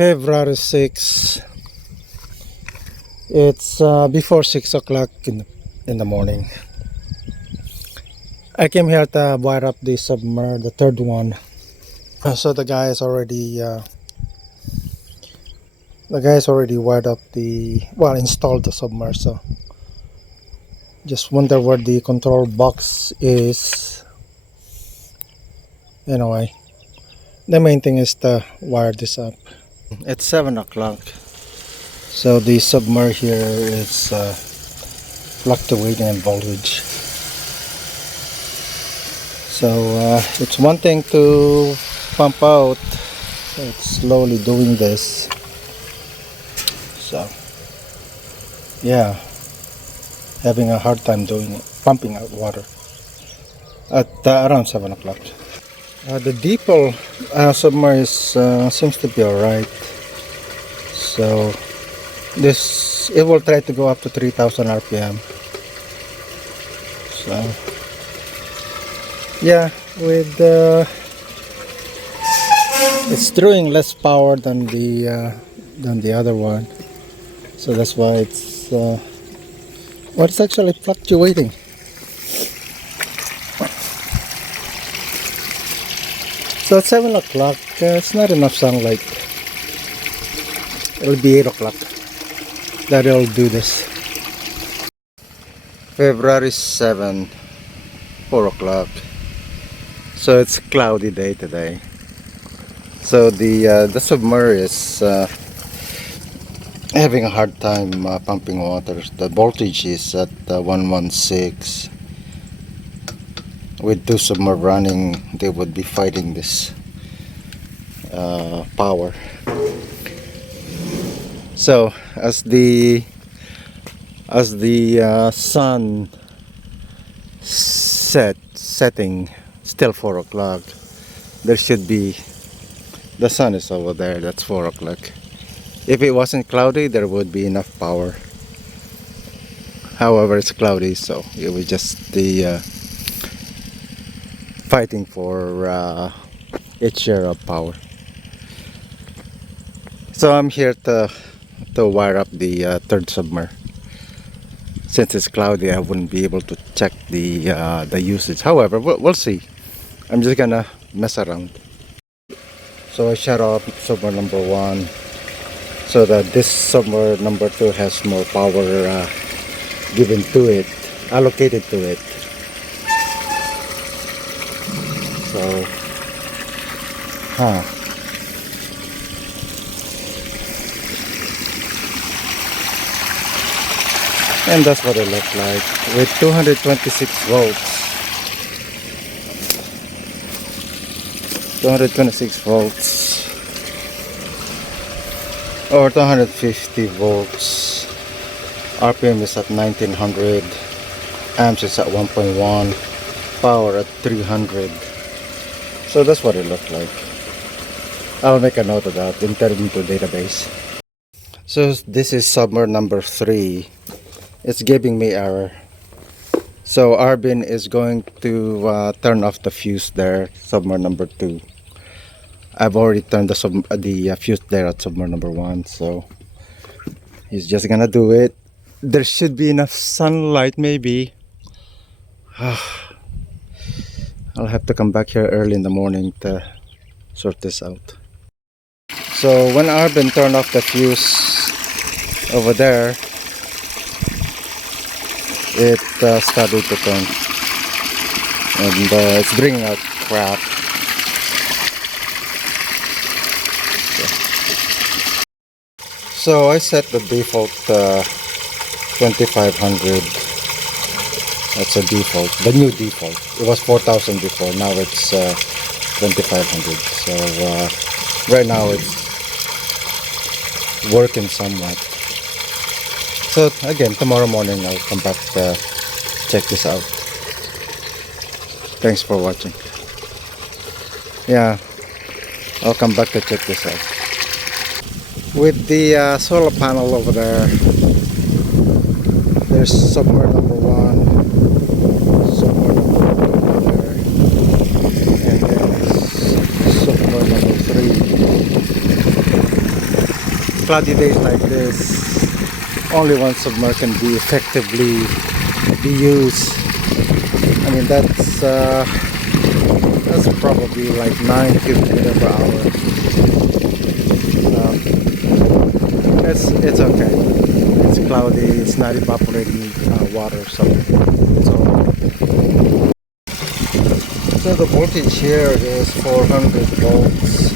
February 6. It's before 6 o'clock in the morning. I came here to wire up the submer, the third one. So the guys already wired up installed the submer. So just wonder where the control box is. Anyway, the main thing is to wire this up. It's 7 o'clock. So the submer here is fluctuating in voltage. So it's one thing to pump out. So it's slowly doing this. So yeah, having a hard time doing it, pumping out water at around 7 o'clock. The dipole submer is seems to be alright. So it will try to go up to 3000 rpm. So yeah, with it's drawing less power than the other one, so that's why it's actually fluctuating. So at 7 o'clock, it's not enough sunlight. It'll be 8 o'clock that it'll do this. February 7, 4 o'clock. So it's cloudy day today. So the submer is having a hard time pumping water. The voltage is at 116. With two submer running, they would be fighting this power. So as the sun setting, still 4 o'clock, there should be, the sun is over there, that's 4 o'clock. If it wasn't cloudy, there would be enough power. However, it's cloudy, so it was just the fighting for its share of power. So I'm here to wire up the third submer. Since it's cloudy, I wouldn't be able to check the usage. However, we'll see. I'm just gonna mess around. So I shut off submer number 1 so that this submer number 2 has more power given to it, allocated to it. So, and that's what it looks like with 226 volts. 226 volts or 250 volts. RPM is at 1900, amps is at 1.1, power at 300. So that's what it looked like. I'll make a note of that, enter it into database. So this is submer number 3. It's giving me error. So Arbin is going to turn off the fuse there, submer number 2. I've already turned the fuse there at submer number 1, so he's just gonna do it. There should be enough sunlight, maybe. I'll have to come back here early in the morning to sort this out. So when Arbin turned off the fuse over there, it started to turn, and it's bringing out crap. So I set the default 2500. That's a default, the new default. It was 4000 before, now it's 2500. So right now it's working somewhat. So again, tomorrow morning I'll come back to check this out. Thanks for watching. Yeah, I'll come back to check this out. With the solar panel over there, there's submer number 1, submer number 2 over there, and then submer number 3. cloudy days like this, only one submer can be effectively be used. I mean, that's probably like 950 meter per hour. It's okay. It's cloudy. It's not evaporating water, so it's alright. So the voltage here is 400 volts.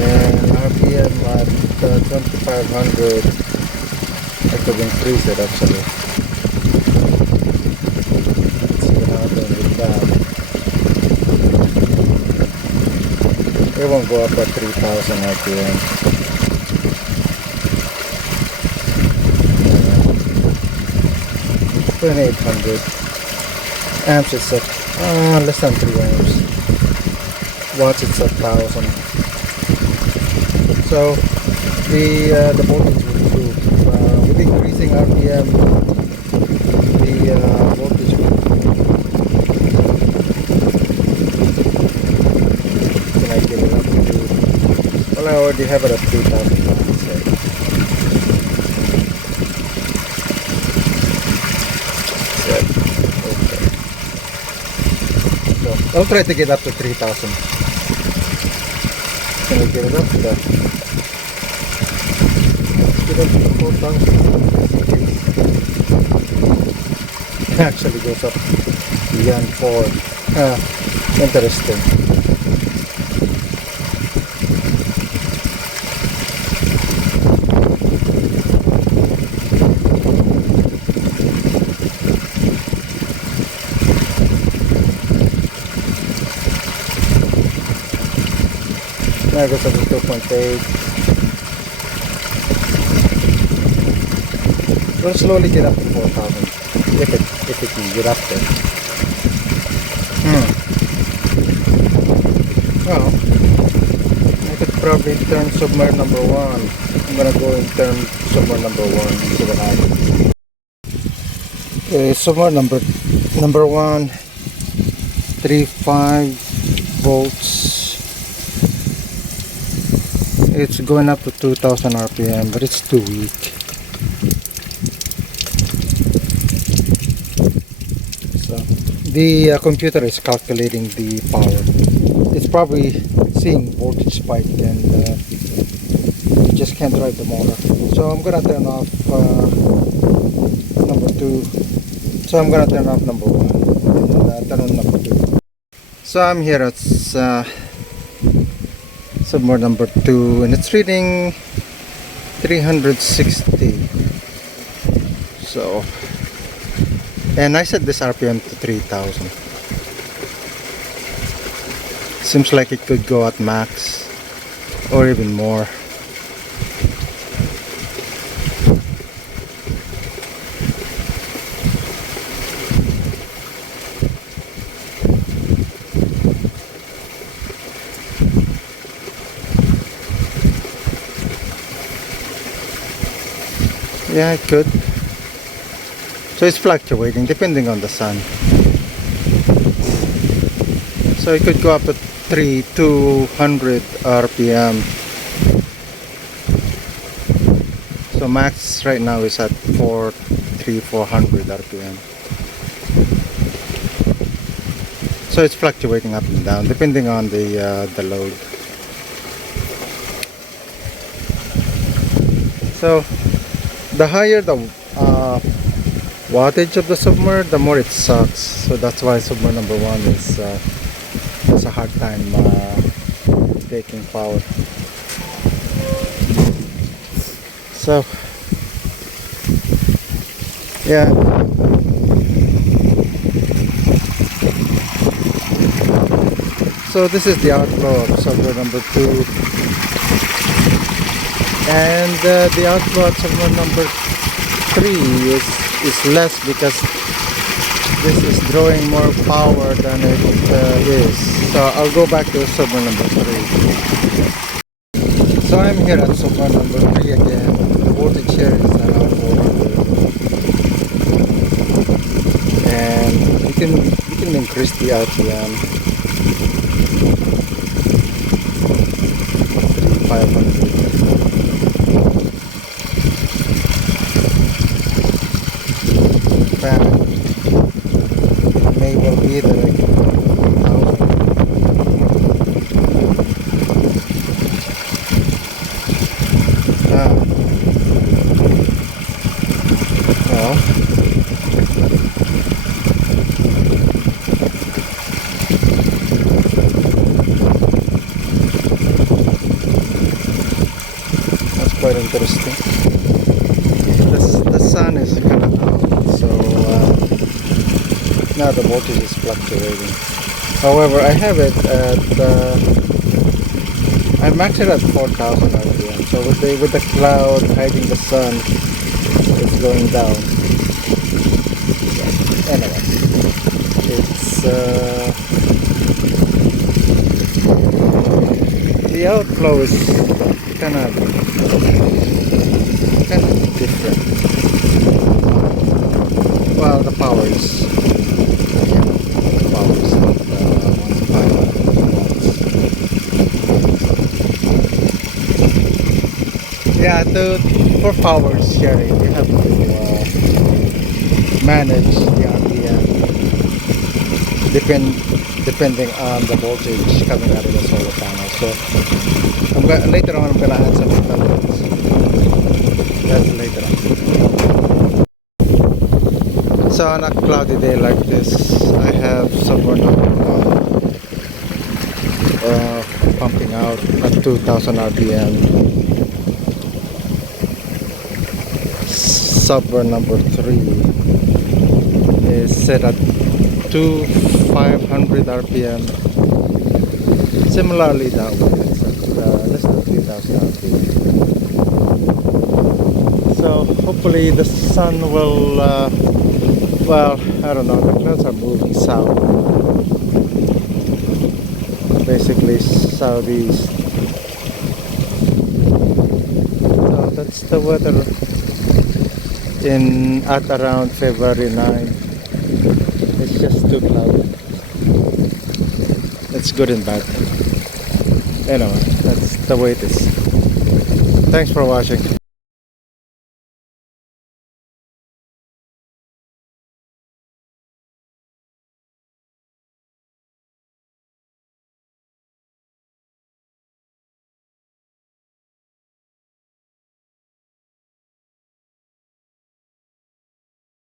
And RPM at 2500. I could increase it actually. Let's see what happens with that. It won't go up at 3000 RPM. 2800 amps. It's at less than 3 amps. Watts it's at 1000. So the voltage will improve with increasing RPM. The voltage will improve. Can I get it up to? Well, I already have it at 3000 pounds. Okay. So I'll try to get up to 3000. Can I get it up to that? Get up to 4000. It actually goes up beyond 4. Interesting. Now it goes up to 2.8. We'll slowly get up to 4000 if it can get up there. Well, I could probably turn submer number 1. I'm gonna go and turn submer number 1 and see what happens. Okay, submer number 1, 35 volts. It's going up to 2000 RPM, but it's too weak. So the computer is calculating the power. It's probably seeing voltage spike and you just can't drive the motor. So I'm gonna turn off number 2. So I'm gonna turn off number 1 and turn on number 2. So I'm here at submer number 2 and it's reading 360. So, and I set this RPM to 3000. Seems like it could go at max or even more. Yeah, it could. So it's fluctuating depending on the sun. So it could go up to 200 RPM. So max right now is at 400 RPM. So it's fluctuating up and down depending on the load. So the higher the wattage of the submer, the more it sucks. So that's why submer number 1 is has a hard time taking power. So yeah. So this is the outflow of submer number 2. And the outflow of submer number 3 is less because this is drawing more power than it is. So I'll go back to submer number 3. So I'm here at submer number 3 again. The voltage here is around 400. And you can increase the RPM. interesting. The sun is kind of out, so now the voltage is fluctuating. However, I have it at I maxed it at 4,000 RPM. So with the cloud hiding the sun, it's going down. But anyway, it's the outflow is kind of different. Well, the power is not 1.5 volts. Yeah, for power sharing, you have to manage the RPM depending on the voltage coming out of the solar panel. So later on, I'm gonna add some intelligence. That's later on. So on a cloudy day like this, I have submer number 1 pumping out at 2,000 RPM. Submer number 3 is set at 500 RPM. Similarly that way, it's at less than 3,000 RPM. So hopefully the sun will, well, I don't know, the clouds are moving south. Basically southeast. So that's the weather at around February 9. It's just too cloudy. It's good and bad. Anyway, that's the way it is. Thanks for watching.